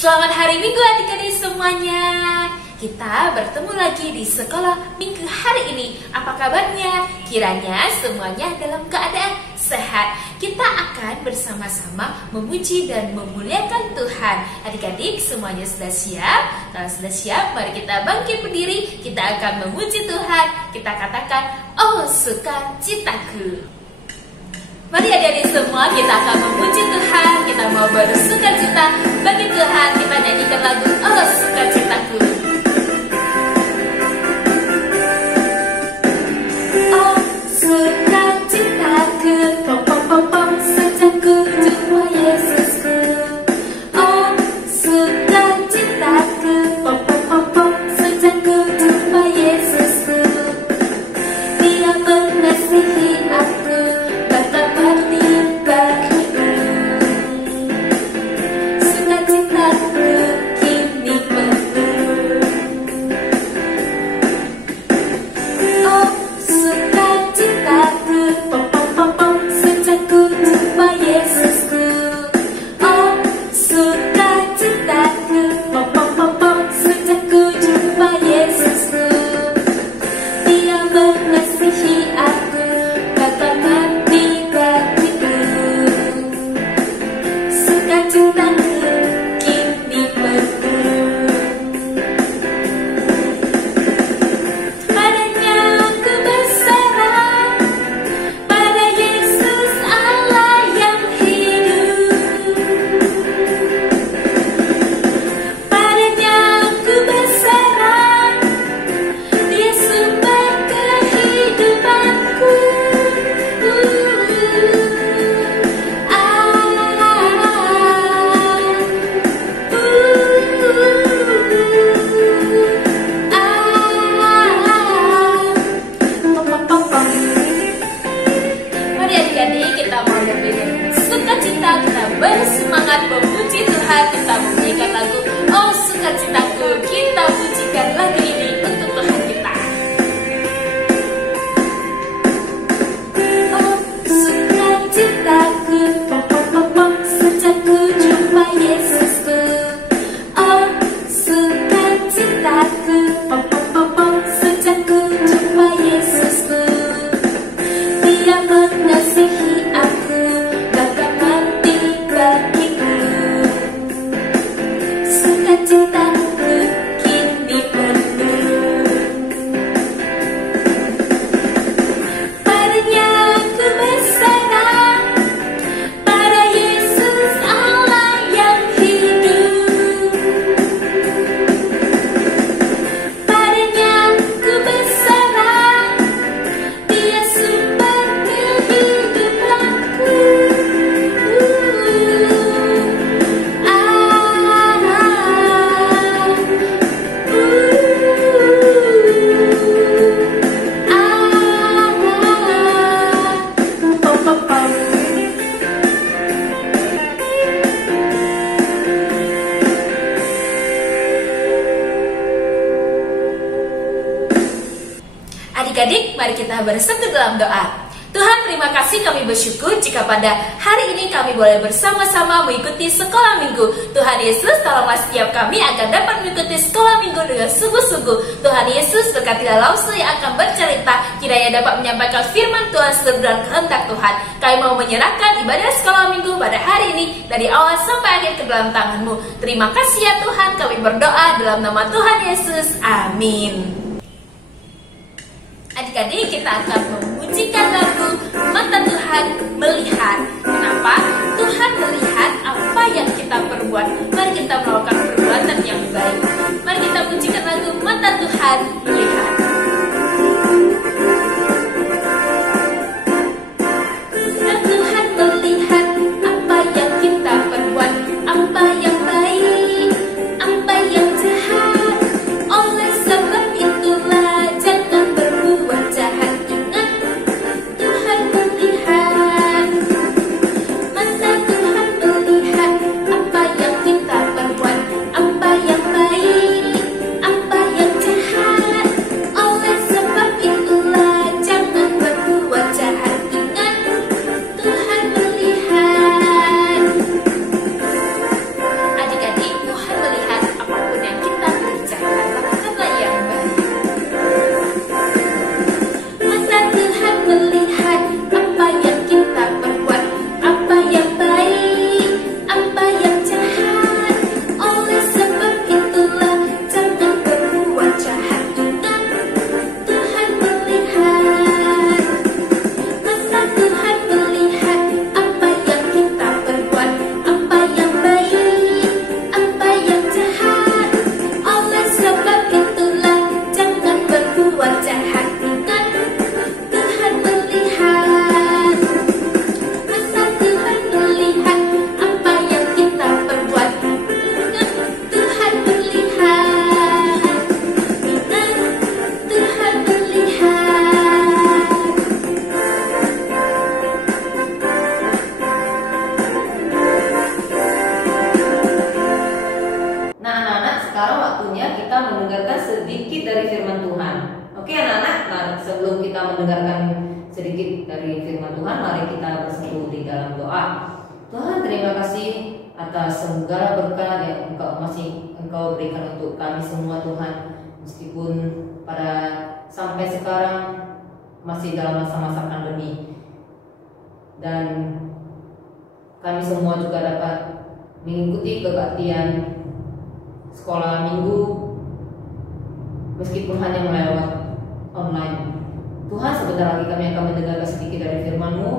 Selamat hari Minggu adik-adik semuanya. Kita bertemu lagi di sekolah Minggu hari ini. Apa kabarnya? Kiranya semuanya dalam keadaan sehat. Kita akan bersama-sama memuji dan memuliakan Tuhan. Adik-adik semuanya sudah siap? Kalau sudah siap, mari kita bangkit berdiri. Kita akan memuji Tuhan. Kita katakan, "Oh sukacitaku." Mari adik-adik semua, kita akan memuji Tuhan. Kita mau bersukacita bagi Tuhan. Kita nyanyikan lagu "Oh sukacitaku." Oh sukacitaku, pom pom pom pom, sejak ku jumpa Yesusku. Oh sukacitaku, pom pom pom pom, sejak ku jumpa Yesusku. Dia mengasihi aku. Bersemangat memuji Tuhan. Kita menyanyikan lagu "Oh sukacitaku". Kita pujikan lagu ini untuk Tuhan kita. Oh sukacitaku, pom pom pom pom, sejak ku jumpa Yesusku. Oh sukacitaku, pom pom pom pom, sejak ku jumpa Yesusku. Dia mengasihi aku. Adik-adik, mari kita bersatu dalam doa. Tuhan, terima kasih, kami bersyukur jika pada hari ini kami boleh bersama-sama mengikuti sekolah minggu. Tuhan Yesus, tolonglah setiap kami agar dapat mengikuti sekolah minggu dengan sungguh-sungguh. Tuhan Yesus, berkatilah Lause yang akan bercerita, kiranya dapat menyampaikan firman Tuhan sesuai dengan kehendak Tuhan. Kami mau menyerahkan ibadah sekolah minggu pada hari ini dari awal sampai akhir ke dalam tangan-Mu. Terima kasih ya Tuhan, kami berdoa dalam nama Tuhan Yesus. Amin. Adik-adik, kita akan memujikan lagu "Mata Tuhan Melihat". Kenapa? Tuhan melihat apa yang kita perbuat. Mari kita melakukan perbuatan yang baik. Mari kita pujikan lagu "Mata Tuhan Melihat". Dan Tuhan melihat apa yang kita perbuat, apa yang baik, apa yang jahat. Oleh sebab itulah jangan berbuat jahat. Ingat, Tuhan melihat. Mata Tuhan melihat apa yang kita perbuat, apa yang baik, apa yang jahat. mendengarkan sedikit dari firman Tuhan, mari kita bersatu di dalam doa. Tuhan, terima kasih atas segala berkat yang Engkau berikan untuk kami semua Tuhan. Meskipun pada sampai sekarang masih dalam masa-masa pandemi, dan kami semua juga dapat mengikuti kebaktian sekolah minggu meskipun hanya melewat online. Tuhan, sebentar lagi kami akan mendengarkan sedikit dari firman-Mu.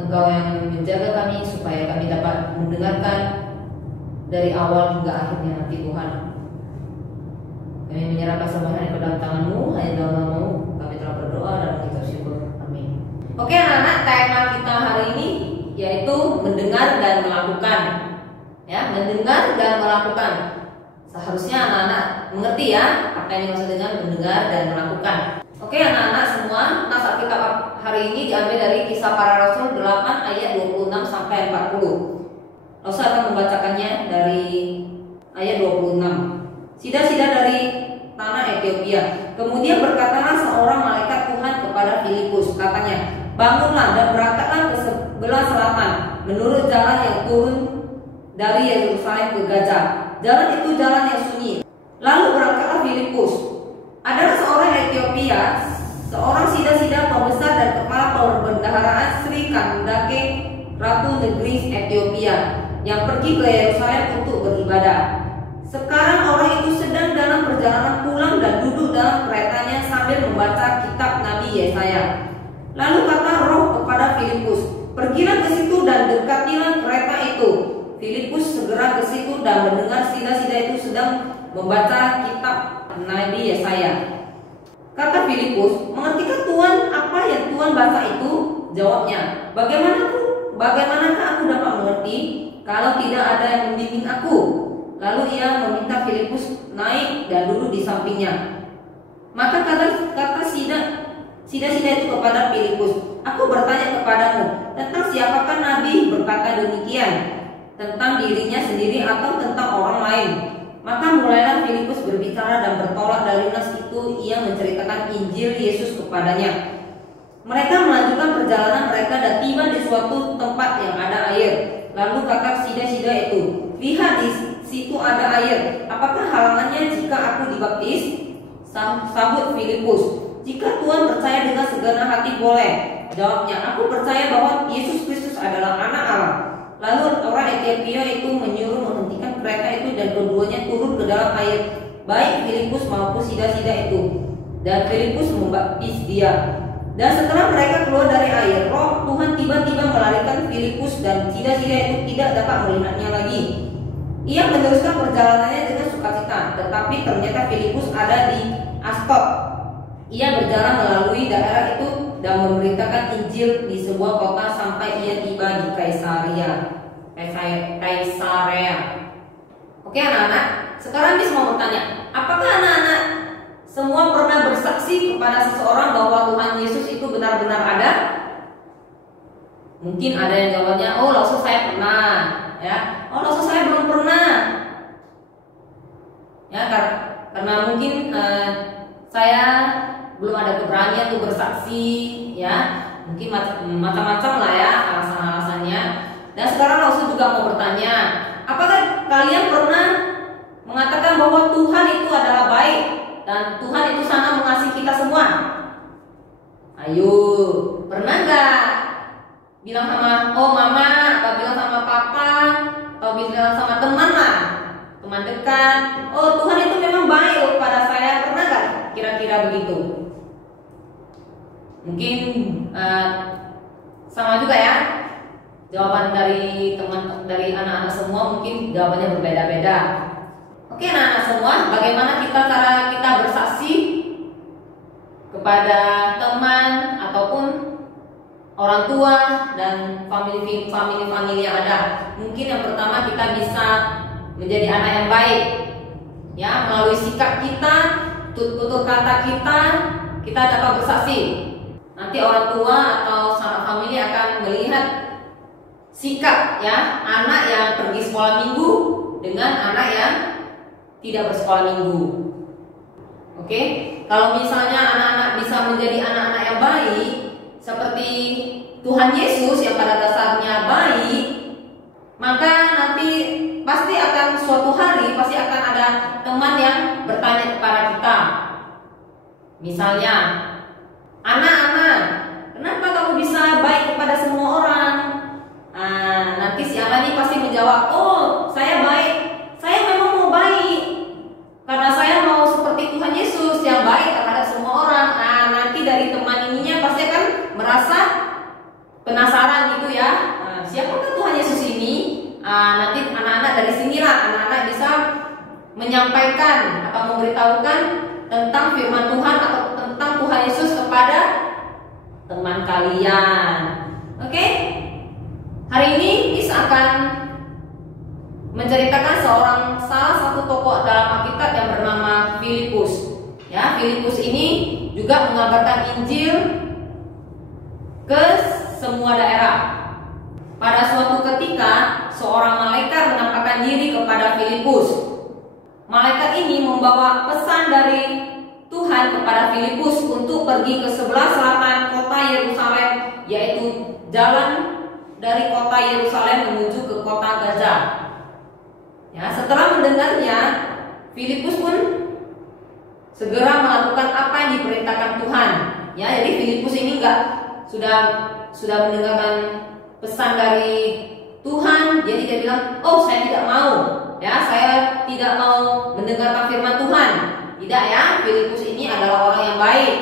Engkau yang menjaga kami supaya kami dapat mendengarkan dari awal hingga akhirnya nanti Tuhan. Kami menyerahkan semuanya ke dalam tangan-Mu, hanya dalam nama-Mu kami telah berdoa dan mengucap syukur. Amin. Oke anak-anak, tema kita hari ini yaitu mendengar dan melakukan. Ya, mendengar dan melakukan. Seharusnya anak-anak mengerti ya apa yang dimaksud dengan mendengar dan melakukan. Oke anak-anak semua, naskah kitab hari ini diambil dari Kisah Para Rasul 8 ayat 26 sampai 40. Rasul akan membacakannya dari ayat 26. Sida-sida dari tanah Ethiopia. Kemudian berkatalah seorang malaikat Tuhan kepada Filipus, katanya, bangunlah dan berangkatlah ke sebelah selatan, menurut jalan yang turun dari Yerusalem ke Gaza. Jalan itu jalan yang sunyi. Lalu berangkatlah Filipus. Adalah seorang Ethiopia, seorang sida-sida pembesar dan kepala perbendaharaan Sri Kandake, Ratu negeri Ethiopia, yang pergi ke Yerusalem untuk beribadah. Sekarang orang itu sedang dalam perjalanan pulang dan duduk dalam keretanya sambil membaca kitab Nabi Yesaya. Lalu kata Roh kepada Filipus, pergilah ke situ dan dekatilah kereta itu. Filipus segera ke situ dan mendengar sida-sida itu sedang membaca kitab Nabi Yesaya. Kata Filipus, mengertikah Tuhan apa yang Tuhan baca itu? Jawabnya, bagaimanakah aku dapat mengerti kalau tidak ada yang membimbing aku? Lalu ia meminta Filipus naik dan duduk di sampingnya. Maka kata sida-sida itu kepada Filipus, aku bertanya kepadamu, tentang siapakah Nabi berkata demikian? Tentang dirinya sendiri atau tentang orang lain? Maka mulailah Filipus berbicara dan bertolak dari nas itu ia menceritakan Injil Yesus kepadanya. Mereka melanjutkan perjalanan mereka dan tiba di suatu tempat yang ada air. Lalu kata sida-sida itu, lihat di situ ada air. Apakah halangannya jika aku dibaptis? Sambut Filipus, jika Tuhan percaya dengan segenap hati boleh. Jawabnya, aku percaya bahwa Yesus Kristus adalah anak Allah. Lalu orang Ethiopia itu menyuruh menghentikan kereta itu dan keduanya turun ke dalam air, baik Filipus maupun sida-sida itu. Dan Filipus membaptis dia. Dan setelah mereka keluar dari air, Roh Tuhan tiba-tiba melarikan Filipus dan sida-sida itu tidak dapat melihatnya lagi. Ia meneruskan perjalanannya dengan sukacita, tetapi ternyata Filipus ada di Astot. Ia berjalan melalui daerah itu dan memberitakan Injil di sebuah kota sampai ia tiba di Kaisarea. Oke anak-anak, sekarang Miss mau bertanya, apakah anak-anak semua pernah bersaksi kepada seseorang bahwa Tuhan Yesus itu benar-benar ada? Mungkin ada yang jawabnya, oh langsung saya pernah, ya. Oh langsung saya belum pernah, ya karena mungkin saya belum ada keberanian untuk bersaksi, ya. Mungkin macam-macam lah ya alasan-alasannya. Dan sekarang Rasul juga mau bertanya, apakah kalian pernah mengatakan bahwa Tuhan itu adalah baik dan Tuhan itu sangat mengasihi kita semua? Ayo, pernah nggak bilang sama mama, atau bilang sama papa, atau bilang sama teman lah, teman dekat, oh Tuhan itu memang baik kepada saya, pernah nggak kira-kira begitu? Mungkin sama juga ya, jawaban dari anak-anak semua mungkin jawabannya berbeda-beda. Oke anak-anak semua, bagaimana cara kita bersaksi kepada teman ataupun orang tua dan famili yang ada? Mungkin yang pertama kita bisa menjadi anak yang baik, ya, melalui sikap kita, tutur kata kita dapat bersaksi. Nanti orang tua atau sanak famili akan melihat sikap, ya, anak yang pergi sekolah minggu dengan anak yang tidak bersekolah minggu. Oke, kalau misalnya anak-anak bisa menjadi anak-anak yang baik, seperti Tuhan Yesus yang pada dasarnya baik, maka nanti pasti akan suatu hari pasti akan ada teman yang bertanya kepada kita. Misalnya, anak-anak, kenapa kamu bisa baik kepada semua orang? Nanti si anak ini pasti menjawab, oh saya baik, saya memang mau baik, karena saya mau seperti Tuhan Yesus yang baik terhadap semua orang. Nanti dari teman ininya pasti akan merasa penasaran gitu ya. Siapakah Tuhan Yesus ini? Nanti anak-anak dari sinilah anak-anak bisa menyampaikan atau memberitahukan tentang firman Tuhan atau tentang Tuhan Yesus kepada teman kalian. Oke? Hari ini Is akan menceritakan salah satu tokoh dalam Alkitab yang bernama Filipus. Ya, Filipus ini juga mengabarkan Injil ke semua daerah. Pada suatu ketika, seorang malaikat menampakkan diri kepada Filipus. Malaikat ini membawa pesan dari Tuhan kepada Filipus untuk pergi ke sebelah selatan kota Yerusalem, yaitu jalan dari kota Yerusalem menuju ke kota Gaza. Ya, setelah mendengarnya, Filipus pun segera melakukan apa yang diperintahkan Tuhan. Ya, jadi Filipus ini sudah mendengarkan pesan dari Tuhan, jadi dia bilang, oh saya tidak mau, ya saya tidak mau mendengarkan firman Tuhan. Tidak ya, Filipus ini adalah orang yang baik,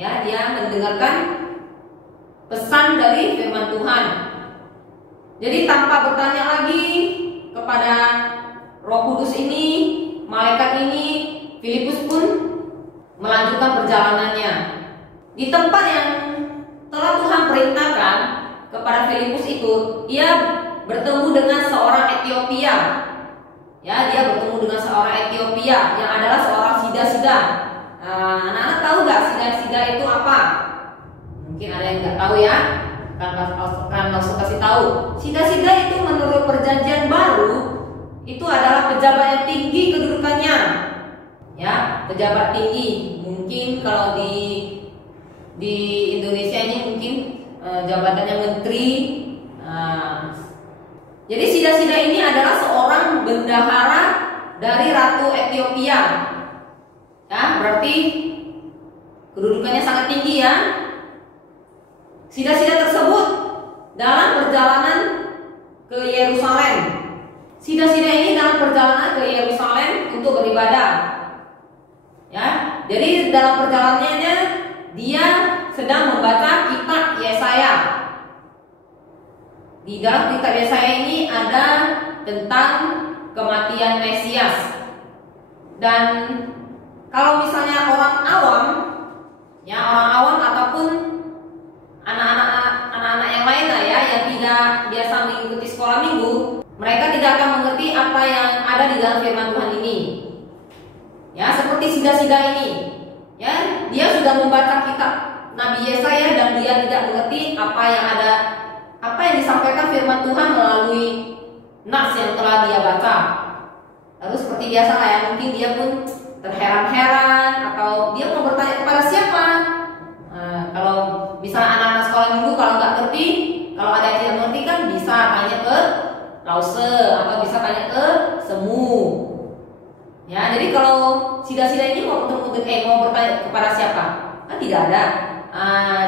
ya dia mendengarkan pesan dari firman Tuhan. Jadi tanpa bertanya lagi kepada Roh Kudus ini, malaikat ini, Filipus pun melanjutkan perjalanannya. Di tempat yang telah Tuhan perintahkan kepada Filipus itu, ia bertemu dengan seorang Etiopia. Ya, dia bertemu dengan seorang Etiopia yang adalah seorang sida-sida. Anak-anak tahu nggak sida-sida itu apa? Mungkin ada yang nggak tahu ya. Akan langsung kasih tahu. Sida-sida itu menurut Perjanjian Baru itu adalah pejabat yang tinggi kedudukannya. Ya, pejabat tinggi. Mungkin kalau di Indonesia ini mungkin jabatannya menteri. Jadi sida-sida ini adalah seorang bendahara dari Ratu Ethiopia. Ya, berarti kedudukannya sangat tinggi ya. Sida-sida tersebut dalam perjalanan ke Yerusalem. Sida-sida ini dalam perjalanan ke Yerusalem untuk beribadah. Ya, jadi dalam perjalanannya dia sedang membaca kitab Yesaya. Di dalam kitab Yesaya ini ada tentang kematian Mesias. Dan kalau misalnya orang awam, ya orang awam ataupun anak-anak yang lain lah ya, yang tidak biasa mengikuti sekolah minggu, mereka tidak akan mengerti apa yang ada di dalam firman Tuhan ini. Ya, seperti sida-sida ini, ya dia sudah membaca kitab Nabi Yesaya dan dia tidak mengerti apa yang disampaikan firman Tuhan melalui nas yang telah dia baca. Lalu seperti biasa lah ya, mungkin dia pun terheran-heran atau dia mau bertanya kepada siapa. Kalau misalnya anak-anak sekolah minggu kalau nggak ngerti, kalau ada yang tidak mengerti kan bisa tanya ke lause atau bisa tanya ke semu. Ya, jadi kalau sida-sida ini mau bertanya kepada siapa? Kan tidak ada.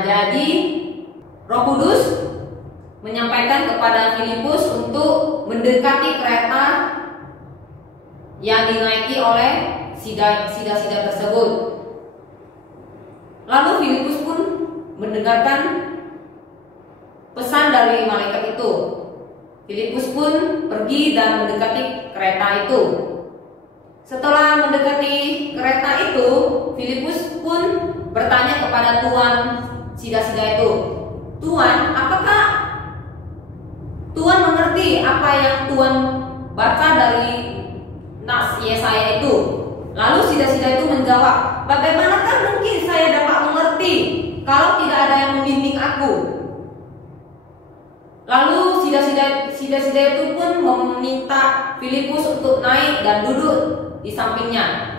Jadi Roh Kudus menyampaikan kepada Filipus untuk mendekati kereta yang dinaiki oleh sida-sida tersebut. Lalu Filipus pun mendengarkan pesan dari malaikat itu. Filipus pun pergi dan mendekati kereta itu. Setelah mendekati kereta itu, Filipus pun bertanya kepada tuan sida-sida itu, "Tuan, apakah Tuan mengerti apa yang Tuan baca dari nas Yesaya itu?" Lalu sida-sida itu menjawab, "Bagaimanakah mungkin saya dapat mengerti kalau tidak ada yang membimbing aku?" Lalu sida-sida itu pun meminta Filipus untuk naik dan duduk di sampingnya.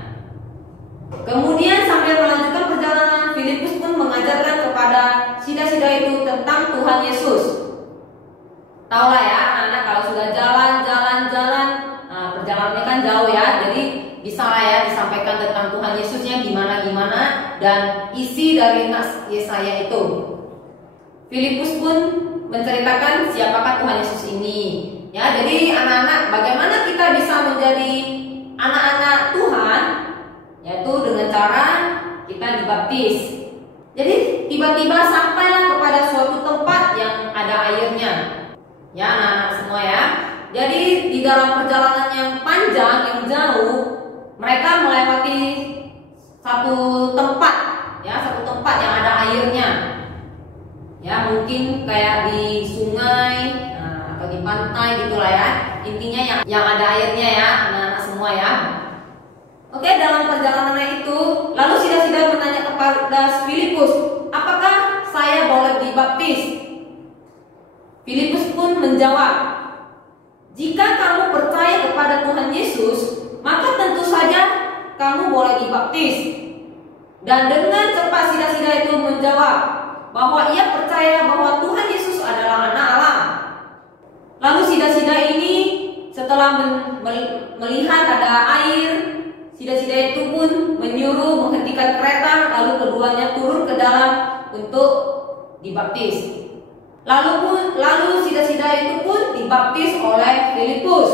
Kemudian sambil melanjutkan perjalanan, Filipus pun pun mengajarkan kepada sida-sida itu tentang Tuhan Yesus. Tahulah ya anak-anak, kalau sudah jalan-jalan, nah perjalanannya kan jauh ya, jadi bisa lah ya disampaikan tentang Tuhan Yesusnya gimana dan isi dari nas Yesaya itu. Filipus pun menceritakan siapakah Tuhan Yesus ini. Ya, jadi anak-anak, bagaimana kita bisa menjadi anak-anak Tuhan? Yaitu dengan cara kita dibaptis. Jadi tiba-tiba sampailah kepada suatu tempat yang ada airnya. Ya anak-anak semua ya. Jadi di dalam perjalanan yang panjang, yang jauh, mereka melewati satu tempat, ya satu tempat yang ada airnya. Ya mungkin kayak di sungai, atau di pantai gitulah ya. Intinya yang ada airnya ya anak-anak semua ya. Oke, dalam perjalanannya itu, lalu sida-sida bertanya kepada Filipus, apakah saya boleh dibaptis? Filipus pun menjawab, jika kamu percaya kepada Tuhan Yesus, maka tentu saja kamu boleh dibaptis. Dan dengan cepat sida-sida itu menjawab bahwa ia percaya bahwa Tuhan Yesus adalah anak Allah. Lalu sida-sida ini setelah melihat ada air, sida-sida itu pun menyuruh menghentikan kereta, lalu keduanya turun ke dalam untuk dibaptis. Lalu sida-sida itu pun dibaptis oleh Filipus.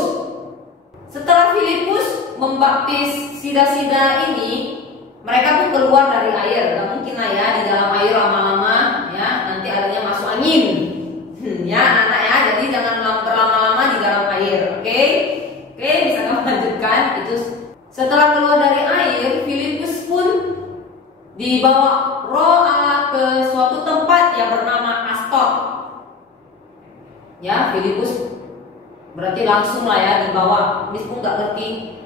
Setelah Filipus membaptis sida-sida ini, mereka pun keluar dari air. Gak mungkin lah ya di dalam air lama-lama ya, nanti airnya masuk angin. Ya anak-anak ya, jadi jangan berlama-lama di dalam air. Oke, bisa kamu lanjutkan itu. Setelah keluar dari air, Filipus pun dibawa Roh Allah ke suatu tempat yang bernama Astot. Ya, Filipus berarti langsung lah ya dibawa. Miss pun nggak ngerti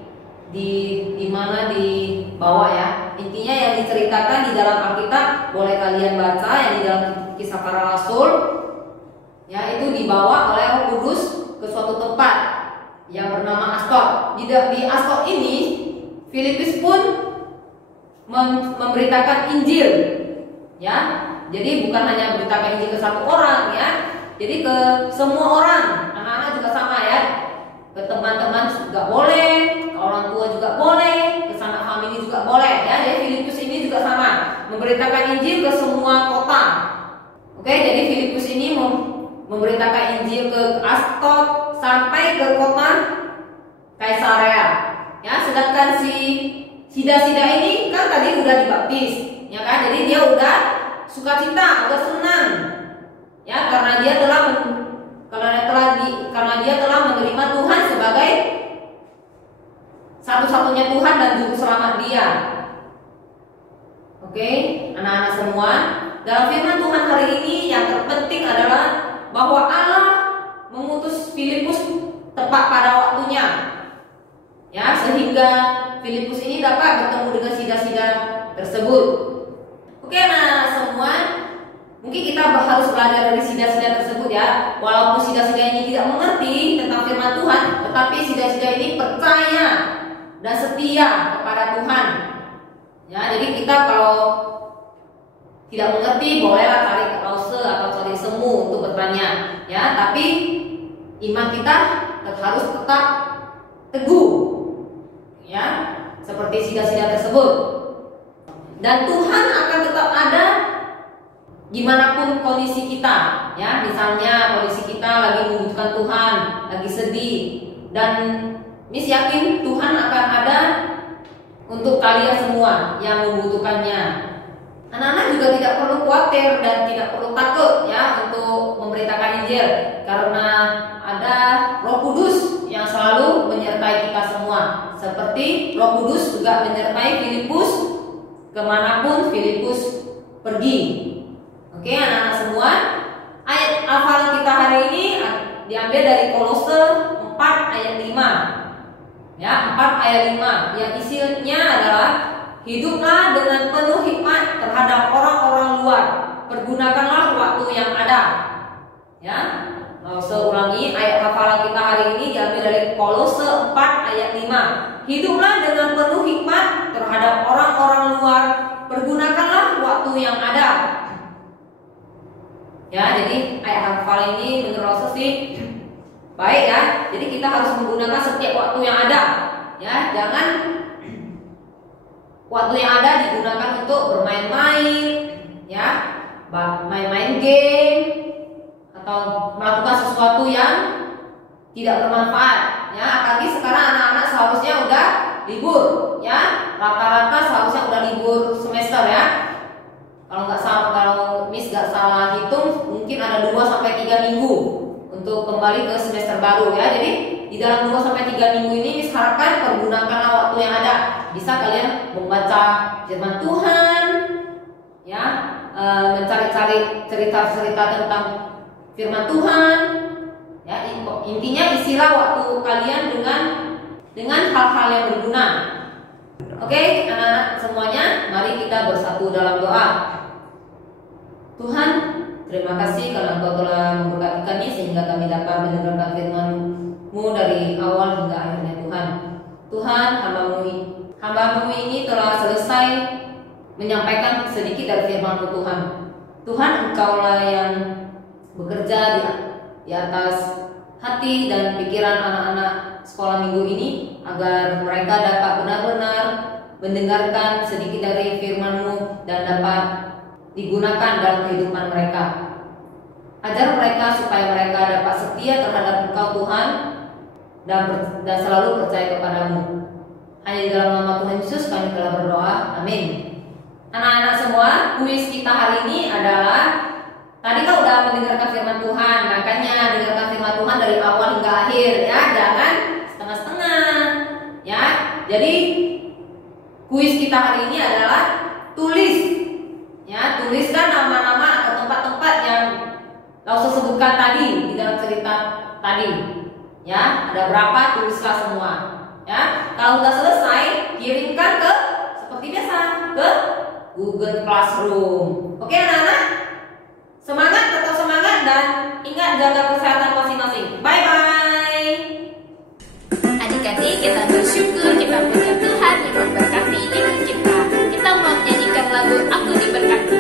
di mana dibawa ya. Intinya yang diceritakan di dalam Alkitab, boleh kalian baca yang di dalam Kisah Para Rasul. Ya, itu dibawa oleh Roh Kudus ke suatu tempat yang bernama Astot. Di Astot ini Filipus pun memberitakan Injil, ya. Jadi bukan hanya memberitakan Injil ke satu orang, ya. Jadi ke semua orang, anak-anak juga sama ya. Ke teman-teman juga boleh, ke orang tua juga boleh, ke sanak famili juga boleh, ya. Jadi Filipus ini juga sama, memberitakan Injil ke semua kota. Oke, jadi Filipus ini memberitakan Injil ke Astot sampai ke kota Kaisarea. Ya, sedangkan si sida-sida ini kan tadi udah dibaptis, ya kan? Jadi dia udah sukacita, udah senang. Ya, karena dia telah menerima Tuhan sebagai satu-satunya Tuhan dan juru selamat dia. Oke, anak-anak semua, dalam firman Tuhan hari ini yang terpenting adalah bahwa Allah mengutus Filipus tepat pada waktunya, ya, sehingga Filipus ini dapat bertemu dengan sida-sida tersebut. Oke, nah semua, mungkin kita harus belajar dari sida-sida tersebut ya. Walaupun sida-sida ini tidak mengerti tentang firman Tuhan, tetapi sida-sida ini percaya dan setia kepada Tuhan. Ya, jadi kita kalau tidak mengerti bolehlah cari krause atau cari semu untuk bertanya, ya. Tapi iman kita harus tetap teguh, ya, seperti sida-sida tersebut. Dan Tuhan akan tetap ada dimanapun kondisi kita, ya. Misalnya kondisi kita lagi membutuhkan Tuhan, lagi sedih, dan Miss yakin Tuhan akan ada untuk kalian semua yang membutuhkannya. Anak-anak juga tidak perlu khawatir dan tidak perlu takut ya untuk memberitakan Injil, karena ada Roh Kudus yang selalu menyertai kita semua. Seperti Roh Kudus juga menyertai Filipus kemanapun Filipus pergi. Oke, anak-anak semua, ayat hafalan kita hari ini diambil dari Kolose 4 ayat 5. Ya, 4 ayat 5 yang isinya adalah hiduplah dengan penuh hikmat terhadap orang-orang luar. Pergunakanlah waktu yang ada. Ya, saya ulangi, ayat hafalan kita hari ini diambil dari Kolose 4 ayat 5. Hiduplah dengan penuh hikmat terhadap orang-orang luar. pergunakanlah waktu yang ada. Ya, jadi ayat hafal ini menurut Rasul sih baik ya. Jadi kita harus menggunakan setiap waktu yang ada. Ya, jangan waktu yang ada digunakan untuk bermain-main, ya, main-main game atau melakukan sesuatu yang tidak bermanfaat. Ya, apalagi sekarang anak-anak seharusnya udah libur, ya, rata-rata seharusnya udah libur semester ya. Kalau Miss gak salah hitung, mungkin ada 2 sampai 3 minggu untuk kembali ke semester baru ya. Jadi di dalam 2 sampai 3 minggu ini Miss harapkan pergunakanlah waktu yang ada. Bisa kalian membaca firman Tuhan, ya, mencari-cari cerita-cerita tentang firman Tuhan. Ya, intinya isilah waktu kalian dengan hal-hal yang berguna. Oke, anak-anak semuanya, mari kita bersatu dalam doa. Tuhan, terima kasih karena Engkau telah memberkati kami sehingga kami dapat mendengarkan firman-Mu dari awal hingga akhirnya Tuhan. Tuhan, hamba-Mu ini telah selesai menyampaikan sedikit dari firman-Mu Tuhan. Tuhan, Engkaulah yang bekerja di atas hati dan pikiran anak-anak sekolah minggu ini agar mereka dapat benar-benar mendengarkan sedikit dari firman-Mu dan dapat digunakan dalam kehidupan mereka. Ajar mereka supaya mereka dapat setia terhadap Engkau Tuhan dan selalu percaya kepadamu. Hanya di dalam nama Tuhan Yesus kami telah berdoa. Amin. Anak-anak semua, kuis kita hari ini adalah, tadi kan udah mendengarkan firman Tuhan, makanya dengarkan firman Tuhan dari awal hingga akhir ya, jangan setengah-setengah ya. Jadi kuis kita hari ini adalah tulis. Ya, tuliskan nama-nama atau tempat-tempat yang Rasul sebutkan tadi di dalam cerita tadi. Ya, ada berapa tulislah semua. Ya, kalau sudah selesai kirimkan ke seperti biasa ke Google Classroom. Oke anak-anak, semangat, tetap semangat dan ingat jaga kesehatan masing-masing. Bye bye. Adik-adik, kita bersyukur kita punya Tuhan yang memberkati hidup kita. Kita mau menyanyikan lagu Aku Diberkati.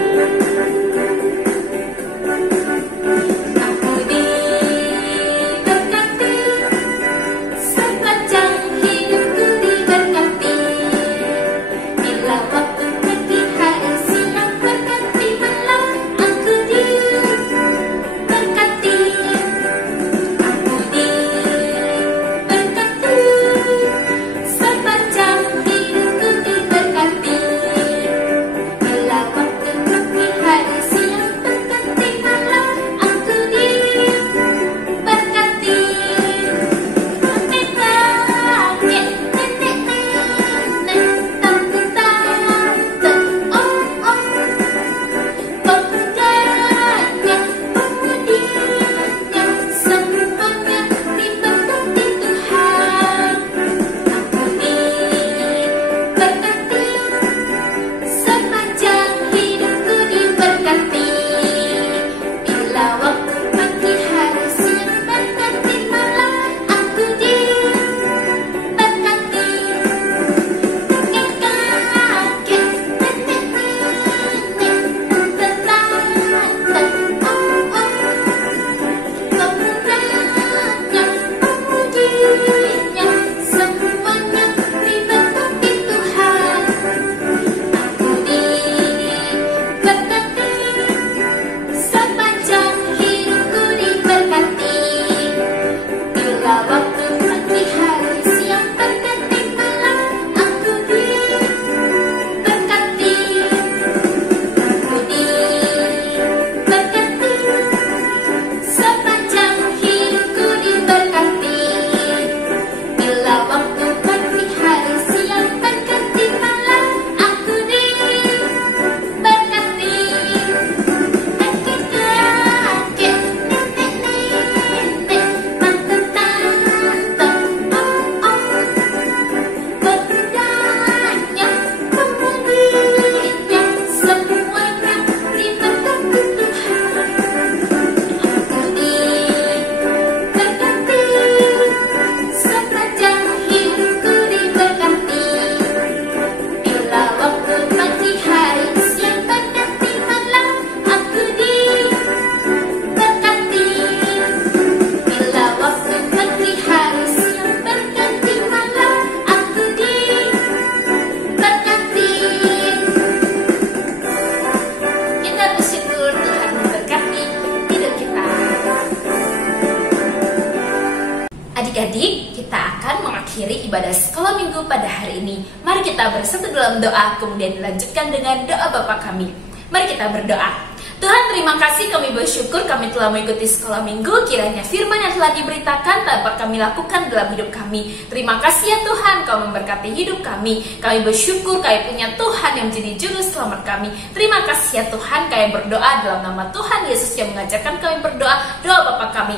Adik-adik, kita akan mengakhiri ibadah sekolah minggu pada hari ini. Mari kita bersatu dalam doa, kemudian dilanjutkan dengan doa Bapa kami. Mari kita berdoa. Tuhan, terima kasih, kami bersyukur kami telah mengikuti sekolah minggu. Kiranya firman yang telah diberitakan dapat kami lakukan dalam hidup kami. Terima kasih ya Tuhan, Kau memberkati hidup kami. Kami bersyukur kami punya Tuhan yang menjadi juru selamat kami. Terima kasih ya Tuhan, kami berdoa dalam nama Tuhan Yesus yang mengajarkan kami berdoa. Doa Bapa kami.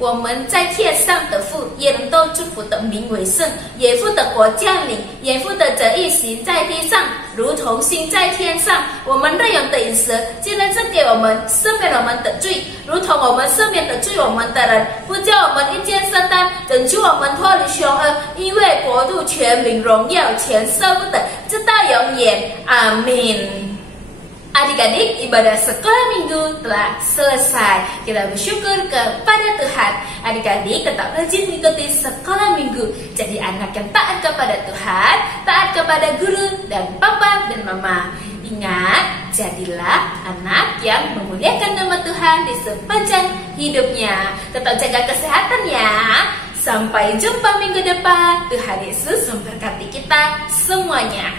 我们在天上的父，也能都祝福的名为圣，也父的国降临，也父的旨意行在地上，如同行在天上。我们日用的饮食，今日赐给我们，赦免我们的罪，如同我们赦免的罪我们的人，不叫我们遇见撒旦，拯救我们脱离凶恶。因为国度、权柄、荣耀，全舍不得，直到永远。阿门。Adik-adik, ibadah sekolah minggu telah selesai. Kita bersyukur kepada Tuhan. Adik-adik tetap rajin mengikuti sekolah minggu. Jadi anak yang taat kepada Tuhan, taat kepada guru dan papa dan mama. Ingat, jadilah anak yang memuliakan nama Tuhan di sepanjang hidupnya. Tetap jaga kesehatan ya. Sampai jumpa minggu depan. Tuhan Yesus memberkati kita semuanya.